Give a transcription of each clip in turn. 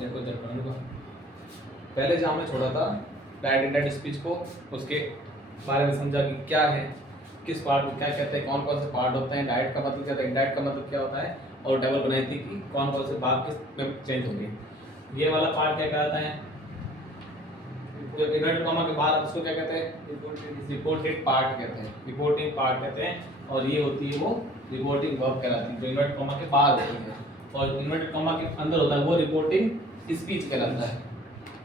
देखो इधर करने को पहले जहाँ हमने छोड़ा था डायरेक्ट इनडायरेक्ट स्पीच को, उसके बारे में समझा कि क्या है, किस पार्ट को क्या कहते हैं, कौन कौन से पार्ट होते हैं, डायरेक्ट का मतलब क्या होता है, इनडायरेक्ट का मतलब क्या होता है, और टेबल बनाई थी कि कौन कौन से भाग किस में चेंज होंगे। ये वाला पार्ट क्या कहलाता है, जो इन्वर्टेड कॉमा के बाद उसको क्या कहते हैं, रिपोर्टेड पार्ट कहते हैं, रिपोर्टिंग पार्ट कहते हैं। और ये होती है वो रिपोर्टिंग वर्ब कहलाती है, जो इन्वर्टेड कॉमा के बाहर होती है, और इन्वर्टेड कॉमा के अंदर होता है वो रिपोर्टिंग स्पीच कहलाता है,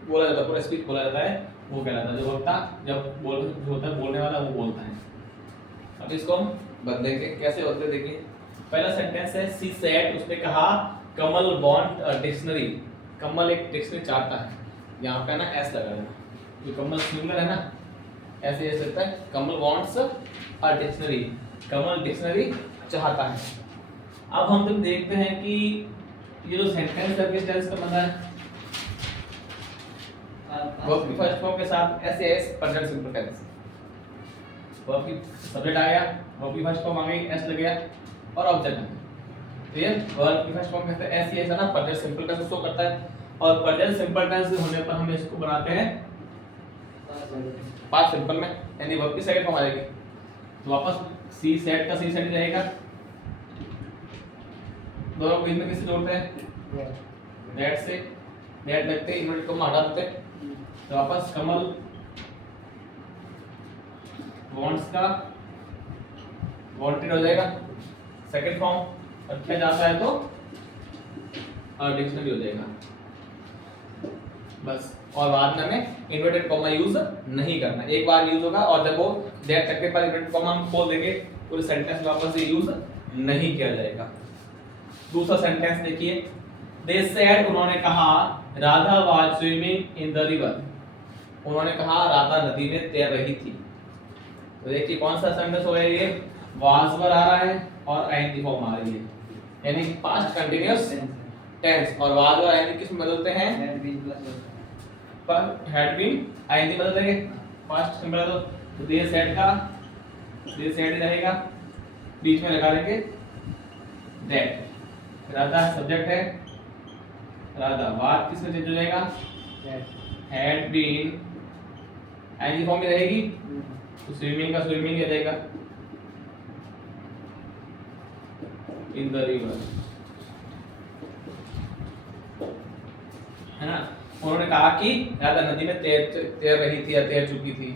बोला जाता है, पूरा स्पीच बोला जाता है, वो कहलाता है। जो वक्ता जब बोल जो होता है बोलने वाला वो बोलता है। अब इसको हम बदलेंगे, कैसे होते हैं देखिए। पहला सेंटेंस है सी सेड, उसने कहा कमल वांट अ डिक्शनरी, कमल एक डिक्शनरी चाहता है, यहाँ पे ना एस लगा देना, जो कमल सिंगुलर है ना, ऐसे ऐसे होता है, Kamal wants a dictionary, Kamal dictionary चाहता है। अब हम जब देखते हैं कि ये जो सेंटेंस है किस टेंस का बना है, वर्ब की फर्स्ट फॉर्म के साथ S present simple tense, verb की सब्जेक्ट आ गया, वर्ब की फर्स्ट फॉर्म आ गई, एस लग गया और ऑब्जेक्ट आ गया। क्लियर, वर्ब की फर्स्ट फॉर्म कहते हैं एस, ये ना प्रेजेंट सिंपल टेंस शो करता है, और प्रेजेंट सिंपल टेंस होने पर हम इसको बनाते हैं पास्ट सिंपल में, यानी वर्ब की सेकंड फॉर्म आ जाएगी। तो वापस सी सेट का सी सेट रहेगा, दोनों को इनमें किससे जोड़ते हैं, दैट से, दैट लगते हैं, इन्वर्टेड कॉमा हटा देते हैं, तो वापस कमल वांट्स का वांटेड हो जाएगा सेकंड फॉर्म, और क्या जाता है तो डिक्शनरी हो जाएगा बस। और बाद में हमें इन्वर्टेड कॉमा यूज नहीं करना, एक बार यूज होगा, और जब वो दैट तक के बाद इन्वर्टेड कॉमा हम खोल देंगे पूरे सेंटेंस में वापस से यूज नहीं किया जाएगा। दूसरा सेंटेंस देखिए, दे सेड, उन्होंने कहा Radha was swimming in the river, उन्होंने कहा राधा नदी में तैर रही थी। तो देखिए कौन सा सेंटेंस हो गया ये, वाज पर आ रहा है और आईएनजी फॉर्म आ रही है, यानी पास्ट कंटीन्यूअस टेंस, और वाज और आईएनजी किस में बदलते हैं, पर हैड बीन आईएनजी बदल देंगे पास्ट सिंपल। तो दे सेड का दे सेड रहेगा, बीच में लगा देंगे दैट, राधा सब्जेक्ट है, राधा वाज किसमें चेंज हो जाएगा, हैड बीन आईएनजी फॉर्म में रहेगी, तो स्विमिंग का स्विमिंग आ जाएगा इन द रिवर, है ना। उन्होंने कहा कि राधा नदी में तैर रही थी या तैर चुकी थी।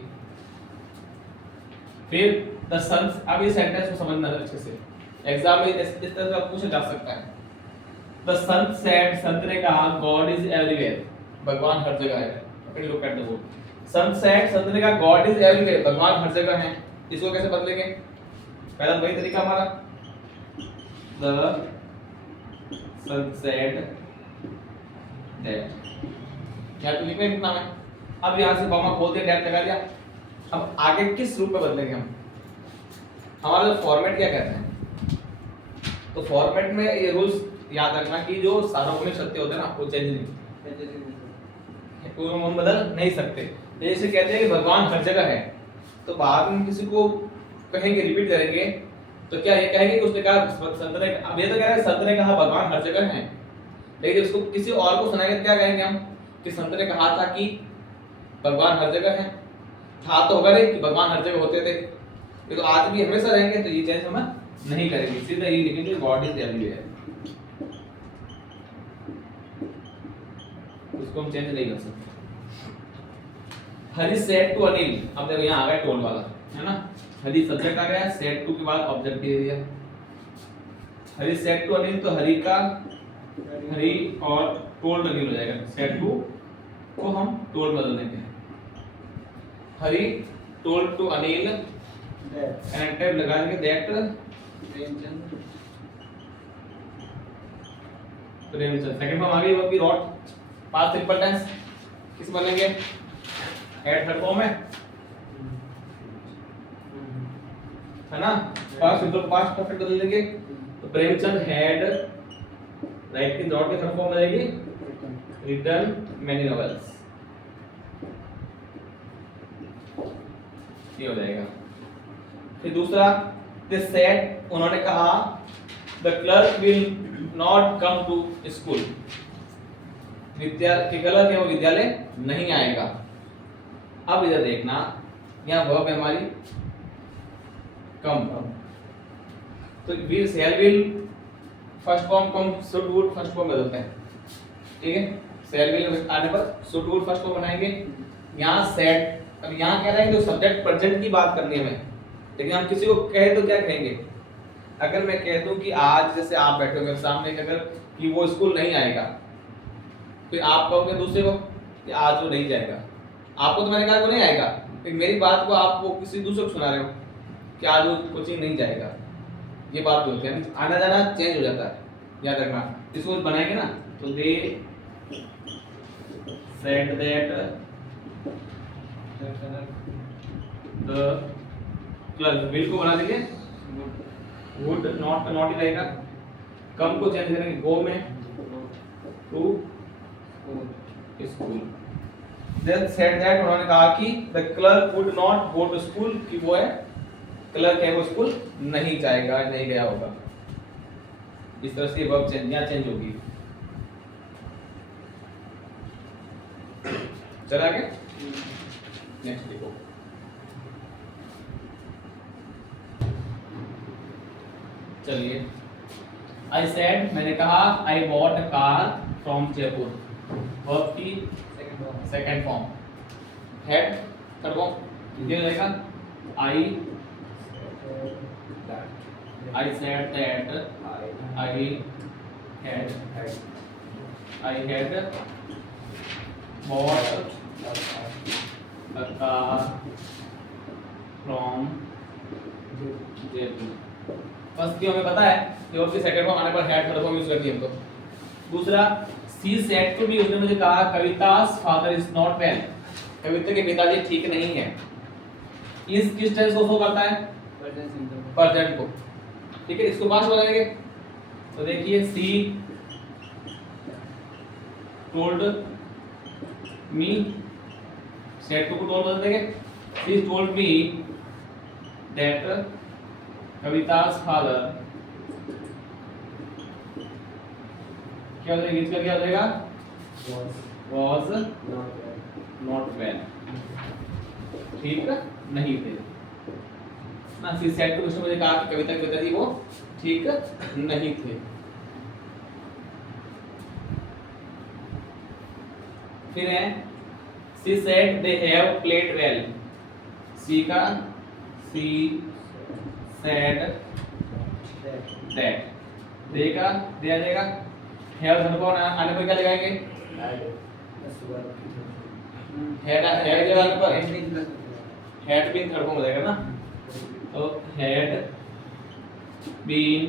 फिर द सन, अब ये सेंटेंस को समझना अच्छे से, एग्जाम में इस तरह से पूछा जा सकता है। द सन सेड, संत ने कहा गॉड इज एवरीवेयर, भगवान हर जगह है। Okay, look at the word, son said, संत ने कहा गॉड इज एवरीवेयर, भगवान हर जगह है। इसको कैसे बदलेंगे, पहला वही तरीका हमारा, द सन सेड दैट, या तो लिखने कितना है। अब यहां से कॉमा खोल दिया, दैट लगा दिया। अब आगे किस रूप में बदलेंगे हम, हमारा जो फॉर्मेट क्या कहते हैं, तो फॉर्मेट में ये रूल्स याद रखना कि जो सार्वभौमिक सत्य होते हैं ना, वो चेंज नहीं, पूर्व हम बदल नहीं सकते। जैसे कहते हैं कि भगवान हर जगह है, तो बाद में किसी को कहेंगे, रिपीट करेंगे, तो क्या ये कहेंगे कि उसने कहा संत ने, अब ये तो कह रहे हैं संत ने कहा भगवान हर जगह है, लेकिन उसको किसी और को सुनाएंगे क्या कहेंगे हम, कि संत ने कहा था कि भगवान हर जगह है, था तो होगा नहीं कि भगवान हर जगह होते थे, ये तो आज भी हमेशा रहेंगे, तो ये चेंज हम नहीं करेंगे, सीधा ये लिखेंगे गॉड इज एवरीवेयर, उसको हम चेंज नहीं कर सकते। हरी सेड टू अनिल, अब देखो यहाँ आ गया टोल वाला, है ना, हरी सब्जेक्ट आ गया, सेड टू के बाद ऑब्जेक्ट दे दिया, हरी सेड टू अनिल, तो हरी का हरी और टोल्ड अनिल हो जाएगा, सेड टू को हम टोल्ड बदल देंगे, Hari told to Anil and tab लगा देंगे दैट प्रेमचंद, सेकंड फॉर्म आ गई, वो भी रॉट, पास्ट सिंपल टेंस किस बनेंगे, हेड थर्ड फॉर्म है ना, पास्ट सिंपल पास्ट परफेक्ट बदल देंगे, तो प्रेमचंद हैड राइट इन डॉट के थर्ड फॉर्म बनेगी रिटर्न मेनी नॉवेल्स, ये हो जाएगा। फिर दूसरा, दे सेड, उन्होंने कहा the clerk will not come to school, विद्यालय गलत है, वो विद्यालय नहीं आएगा। अब इधर देखना, यहाँ वर्ब है हमारी कम, तो will shell will first form come should would first form बदलते हैं, ठीक है। शैल विल आने पर शुड वुड फर्स्ट फॉर्म बनाएंगे। यहाँ सेड, अब यहाँ कह रहा है कि सब्जेक्ट प्रेजेंट की बात करनी है हमें, लेकिन हम किसी को कहे तो क्या कहेंगे? अगर मैं कह दूं कि आज जैसे आप बैठे हो मेरे सामने, अगर कि वो स्कूल नहीं आएगा, फिर आप कहोगे दूसरे को कि आज वो नहीं जाएगा। आपको तो मैंने कहा वो नहीं आएगा, लेकिन मेरी बात को आप वो किसी दूसरे को सुना रहे हो कि आज वो कोचिंग नहीं जाएगा। ये बात बोलते हैं, आना जाना चेंज हो जाता है, याद रखना। इसको बनाएंगे ना, तो they said that the clerk, will को बना देंगे वुड, नॉट का नॉट ही रहेगा, कम को चेंज करेंगे गो में to school. Then said that, उन्होंने कहा कि the clerk would not go to school, कि वो है क्लर्क है वो स्कूल नहीं जाएगा, नहीं गया होगा। इस तरह से वर्ब चेंज या चेंज होगी। चला आगे, नेक्स्ट देखो। चलिए, आई सेड, मैंने कहा I bought a car from Jaipur, verb की second form. Had third form ये रहेगा I said that I had bought a car from Jaipur. First की हमें पता है कि और की सेकंड फॉर्म आने पर हैड थर्ड फॉर्म यूज करती है हम तो। दूसरा सी सेड टू बी, उसने मुझे कहा कविता's father is not well, कविता के पिताजी ठीक नहीं है। इस किस टेंस को शो करता है? प्रेजेंट को, ठीक है। इसको पास्ट बनाएंगे तो देखिए she told me, said to को टोल्ड बदल देंगे, she told me that Kavita's father, क्या हो जाएगा इसका, क्या हो जाएगा? was not well, ठीक नहीं थे ना। सी सेड टू, उसने मुझे कहा कि कविता के पिताजी वो ठीक नहीं थे। फिर है she said they have played well, she का सी सेड दैट, दे का दे आ जाएगा, हैव धन को आने पर क्या लगाएंगे? हेड हेड के आने पर हैड बीन थर्ड फॉर्म हो जाएगा ना, तो हैड बीन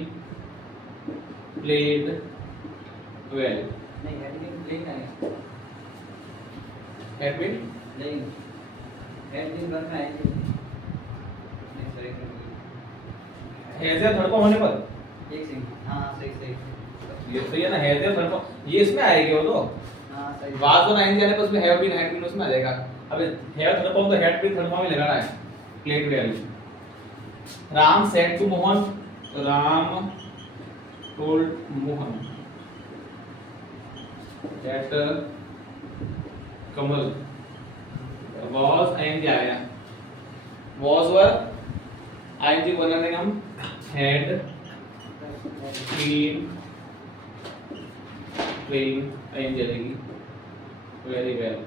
प्लेड वेल, नहीं हैड बीन प्लेइंग है, had been playing, had been work है नहीं, सॉरी हैज या थर्ड फॉर्म होने पर, एक सेकंड, हां सही ये सही है ना, हैज या थर्ड फॉर्म ये इसमें आएगी वो तो, हां सही, वाज और आएंगे जाने पर उसमें हैव बीन उसमें आ जाएगा। अब हैव थर्ड फॉर्म तो हैड बीन थर्ड फॉर्म ही लगाना है, played well. Ram said to Mohan, Ram told Mohan that Kamal was आएंगे आया, was वर आएंगे बना देंगे हम had been playing आएंगे जाएगी very well।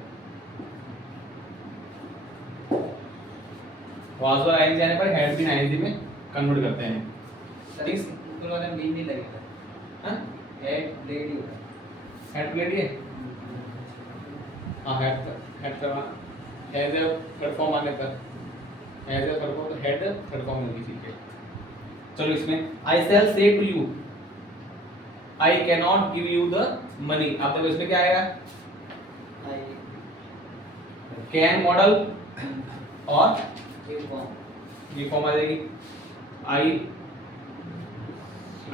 was वर आएंगे जाने पर had been आएंगे में कन्वर्ट करते हैं। सर स्कूल वाले में बीन नहीं लगेगा, हां हैड प्लेड ही होगा, had played है, हां had करना हैज ए थर्ड फॉर्म आने पर, has a third form, had third form होगी, ठीक है। चलो इसमें I shall say to you, I can not give you the money, आप देखो इसमें क्या आएगा? आई कैन मॉडल और ये फॉर्म, ये फॉर्म आ जाएगी। आई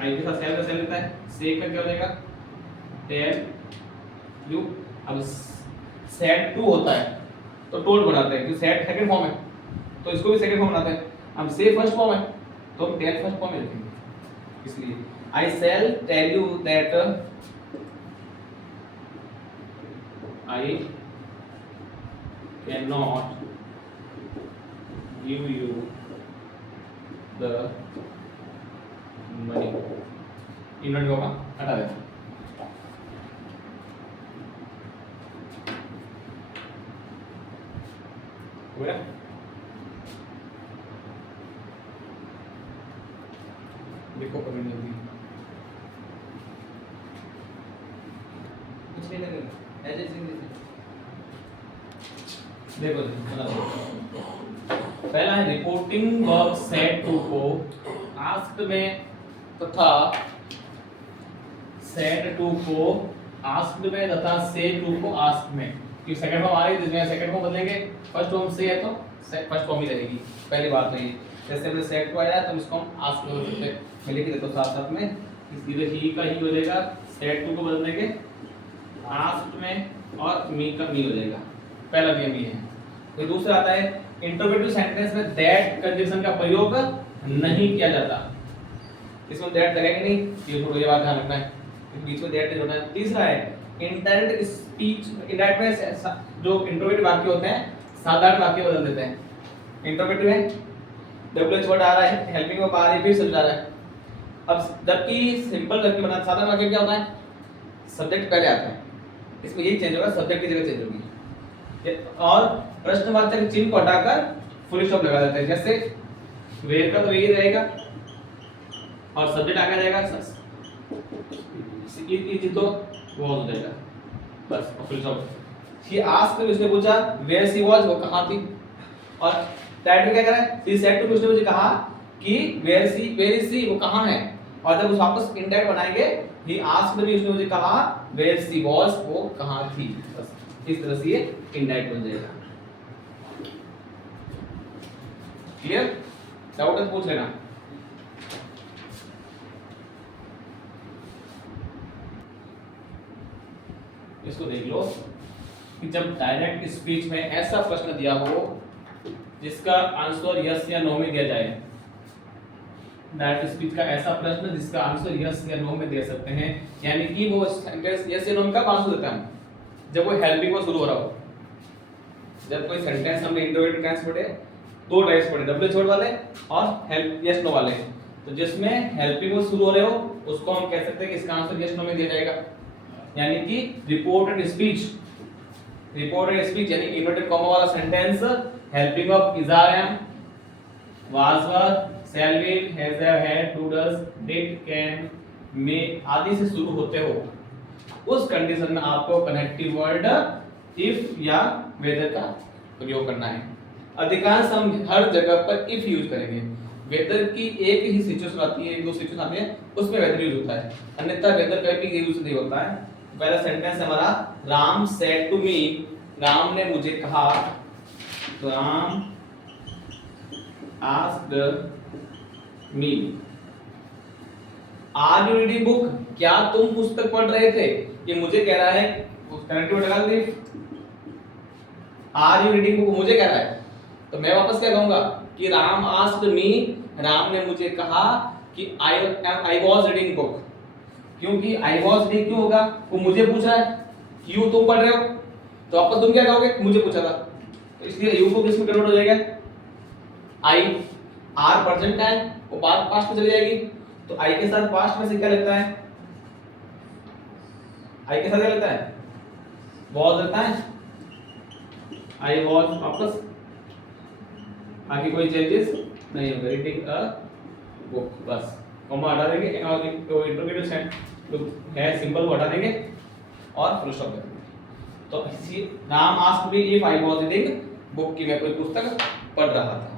के साथ सेल का सेल लेता है, से का क्या हो जाएगा? Tell you. अब सेड टू होता है तो टोल्ड बनाते हैं, क्योंकि सेड सेकंड फॉर्म है तो इसको भी सेकंड फॉर्म बनाते हैं। हम से फर्स्ट फॉर्म है तो हम टेल फर्स्ट फॉर्म में लिखेंगे, इसलिए I shall tell you that I can not give you the money, invert होगा, हटा देते हैं। हो गया? देखो कभी जल्दी कुछ नहीं लगेगा, ऐसे सीधे देखो बता दो। पहला है रिपोर्टिंग वर्ब सेट टू को आस्क्ड में तथा सेट टू को आस्क्ड में तथा से टू को आस्क्ड में, कि सेकंड फॉर्म आ रही है जिसमें सेकंड फॉर्म बदलेंगे, फर्स्ट फॉर्म से है तो फर्स्ट फॉर्म ही रहेगी, पहली बात नहीं। जैसे हमने सेट को आया तो इसको हम आस्क्ड में बदलते हैं, मैं लिख देता हूं साथ साथ में, सीधे ही का ही हो जाएगा, सेट टू को बदल देंगे आस्क्ड में और मी का मी हो जाएगा, पहला नियम ये है। तो दूसरा आता है इंटरोगेटिव सेंटेंस में दैट कंजंक्शन का प्रयोग नहीं किया जाता, इसमें दैट लगेगा नहीं, ये थोड़ा ये बात ध्यान रखना है, बीच में दैट नहीं होना है। तीसरा है इंडायरेक्ट स्पीच, इंडायरेक्ट में जो इंटरोगेटिव वाक्य होते हैं साधारण वाक्य बदल देते हैं। इंटरोगेटिव है, डब्ल्यूएच वर्ड आ रहा है, हेल्पिंग वर्ब आ रही है, फिर समझा रहा है। अब जबकि सिंपल वाक्य बना, साधारण वाक्य क्या होता है, सब्जेक्ट पहले आता है, इसमें यही चेंज होगा, सब्जेक्ट की जगह चेंज होगी, और प्रश्नवाचक चिन्ह को हटाकर फुल स्टॉप लगा देते हैं। जैसे वेयर का तो यही रहेगा और सब्जेक्ट आगे रहेगा, ये तो वो हो जाएगा बस, फुल स्टॉप। ये आस्क में उसने पूछा वेयर सी वाज, वो कहां थी, और दैट में क्या कर रहा है, सी सेड टू, उसने मुझे कहा कि वेयर इज सी, वो कहां है, और जब उस वापस इंडायरेक्ट बनाएंगे ही आस्क में उसने मुझे कहा वेयर सी वाज, वो कहां थी, बस इस तरह से ये इंडायरेक्ट बन जाएगा। क्लियर? डाउट है तो पूछ लेना। इसको देख लो कि जब डायरेक्ट स्पीच में ऐसा प्रश्न दिया हो जिसका आंसर यस या नो में दिया जाए, डायरेक्ट स्पीच का ऐसा प्रश्न जिसका आंसर यस या नो में दे सकते हैं, यानी कि वो सेंटेंस यस या नो में कब आंसर देता है, जब वो हेल्पिंग में शुरू हो रहा हो। जब कोई सेंटेंस हमने इंटरोगेटिव टेंस पढ़े, दो टाइप्स पढ़े, डब्ल्यूएच वर्ड वाले और हेल्प यस नो वाले, तो जिसमें हेल्पिंग में शुरू हो रहे हो उसको हम कह सकते हैं कि इसका आंसर यस नो में दिया जाएगा, यानी कि रिपोर्टेड स्पीच यानी इन्वर्टेड कॉमा वाला sentence helping of is are am was were shall will has have had do does did can may आदि से शुरू होते हो, उस कंडीशन में आपको कनेक्टिव वर्ड इफ या वेदर का प्रयोग करना है। अधिकांश हम हर जगह पर इफ यूज करेंगे, वेदर की एक ही सिचुएशन आती है, एक दो सिचुएशन आती है, उसमें वेदर यूज होता है, अन्यथा वेदर कभी भी यूज नहीं होता है। पहला सेंटेंस है हमारा Ram said to me, Ram ने मुझे कहा, Ram asked me. Are you reading book, क्या तुम पुस्तक पढ़ रहे थे, ये मुझे कह रहा है, कनेक्टिव वर्ड लगा दे, आर यू रीडिंग बुक मुझे कह रहा है, तो मैं वापस क्या कहूंगा कि राम आस्क्ड मी, राम ने मुझे कहा कि आई वाज रीडिंग बुक, क्योंकि आई वाज रीडिंग क्यों होगा, वो मुझे पूछा है, यू तुम पढ़ रहे हो, तो वापस तुम क्या कहोगे, मुझे पूछा था, तो इसलिए यू को किस में कन्वर्ट हो जाएगा, आई, आर प्रेजेंट का है, वो बात पास्ट में चली जाएगी, तो आई के साथ पास्ट में से क्या लगता है, आई के साथ क्या लगता है, वाज लगता है, आई वाज वापस, आगे कोई चेंजेस नहीं होगा, रीडिंग अ बुक, बस कॉमा हटा देंगे और जो इंटरोगेटिव सेंट जो है सिंबल को हटा देंगे और फुल स्टॉप कर देंगे। तो इसी Ram asked me if I was reading book, की मैं कोई पुस्तक पढ़ रहा था।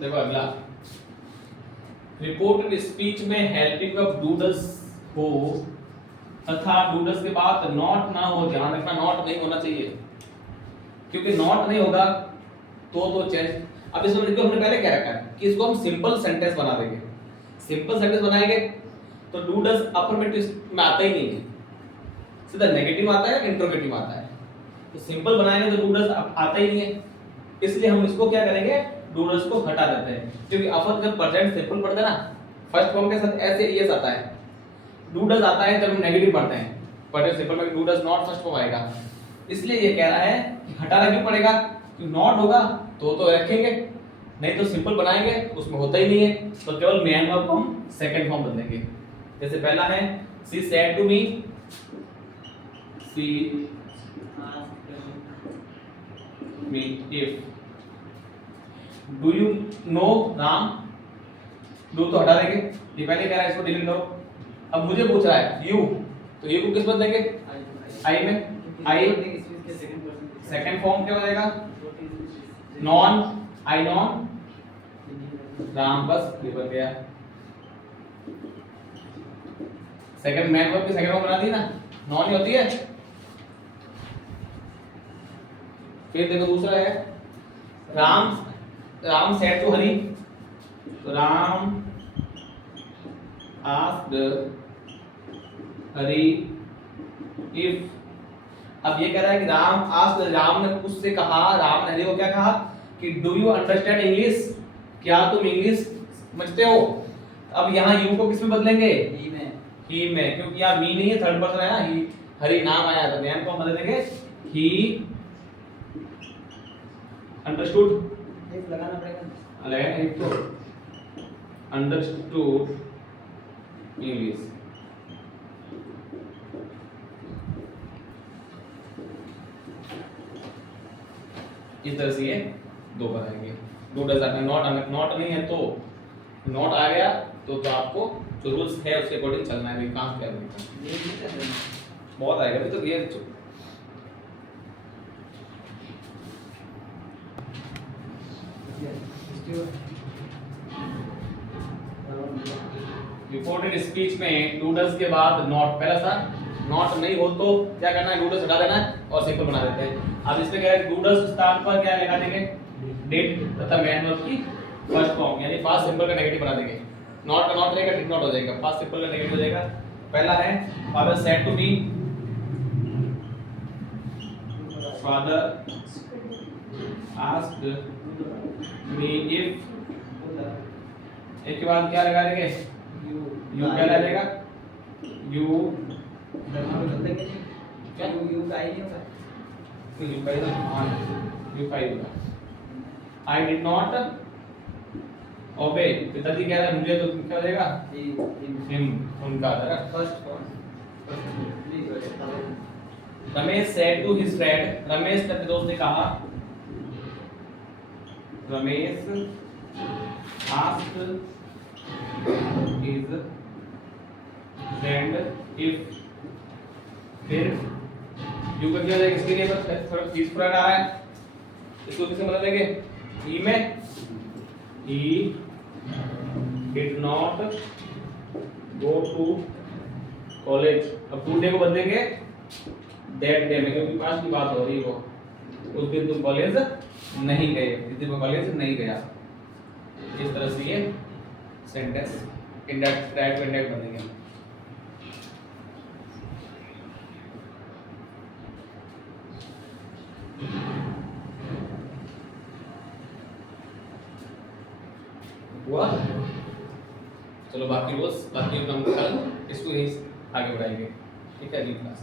देखो अगला, रिपोर्टेड स्पीच में हेल्पिंग ऑफ डूडल्स हो तथा डूडल्स के बाद नॉट ना हो, ध्यान रखना नॉट नहीं होना चाहिए, क्योंकि नॉट नहीं होगा तो चेंज। अब इसमें देखो हमने पहले क्या रखा है कि इसको हम सिंपल सेंटेंस बना देंगे, सिंपल सेंटेंस बनाएंगे तो डूडल्स अफर्मेटिव में आता ही नहीं है, सीधा नेगेटिव आता है, इंटरोगेटिव आता है, तो सिंपल बनाएंगे तो डूडल्स आता ही नहीं है, इसलिए हम इसको क्या करेंगे डूडल्स को हटा देते हैं, क्योंकि अपन जब प्रेजेंट सिंपल पढ़ते हैं ना फर्स्ट फॉर्म के साथ ऐसे एस आता है, डूडल्स आता है जब हम नेगेटिव पढ़ते हैं, प्रेजेंट सिंपल में डूडल्स नॉट फर्स्ट फॉर्म आएगा। इसलिए ये कह रहा है कि हटाना क्यों पड़ेगा, क्योंकि नॉट होगा तो रखेंगे, नहीं तो सिंपल बनाएंगे उसमें होता ही नहीं है, तो केवल मेन वर्ब को हम सेकंड फॉर्म बदलेंगे। जैसे पहला है she said to me, she me if, do you know Ram, do तो हटा देंगे, ये पहले कह रहा है इसको डिलीट करो। अब मुझे पूछ रहा है यू, तो यू को किस बदल देंगे, आई में, आई सेकंड फॉर्म क्या बनेगा, नॉन, आई नॉन राम, बस ये बन गया। सेकंड मैन वर्ब की सेकंड फॉर्म बना दी ना, नॉन ही होती है। फिर देखो दूसरा है राम सेड टू हरी, तो राम आस्क्ड हरी इफ, अब ये कह रहा है कि राम ने उससे कहा, राम ने हरी को क्या कहा कि डू यू अंडरस्टैंड इंग्लिश, क्या तुम इंग्लिश समझते हो। अब यहाँ यू को किस में बदलेंगे, ही में, क्योंकि यहाँ मी नहीं है, थर्ड पर्सन है ना, ही हरी नाम आया था, नेम को हम बदल देंगे ही अंडरस्टूड, एक लगाना पड़ेगा, लगाएंगे एक तो अंडरस्टूड इंग्लिश। इस तरह से ये दो बनाएंगे, दो डजन, नॉट नहीं है तो नॉट आ गया तो आपको जो रूल्स है उसके अकॉर्डिंग चलना है, काम क्या है बहुत आएगा अभी तो ये रिपोर्टेड स्पीच में डूडल्स के बाद नॉट, पहला सा नॉट नहीं हो तो क्या करना है, डूडल्स हटा देना है और सिंपल बना देते हैं। अब इसमें क्या है, डूडल्स स्थान पर क्या लगा देंगे, डिड तथा मैन वर्ब की फर्स्ट फॉर्म, यानी पास्ट सिंपल का नेगेटिव बना देंगे, नॉट का नॉट रहेगा, डिड नॉट हो जाएगा, पास्ट सिंपल का नेगेटिव हो जाएगा। पहला है father said to me, father asked me if, एक के बाद क्या लगा देंगे, यू क्या लगेगा, यू क्या यू का आई नहीं होगा, यू का यू का होगा। आई डिड नॉट ओबे, पिताजी कह रहा है मुझे, तो क्या हो जाएगा, हिम, उनका है first form. Ramesh said to his friend, Ramesh ने अपने दोस्त ने कहा, Ramesh asked his friend if, फिर यू का क्या हो जाएगा, इसके लिए बस थोड़ा हिज फ्रेंड आ रहा है, इसको किससे बदल देंगे, ही में, he did not go to college, अब टू डे को बदलेंगे दैट डे में, क्योंकि पास्ट की बात हो रही है, वो उस दिन तुम कॉलेज नहीं गए, इस दिन मैं कॉलेज नहीं गया। इस तरह से ये सेंटेंस इंडेक्स डायरेक्ट इंडेक्स बनेंगे। हुआ, चलो बाकी रोज बाकी हम कल इसको यही आगे बढ़ाएंगे, ठीक है अगली क्लास।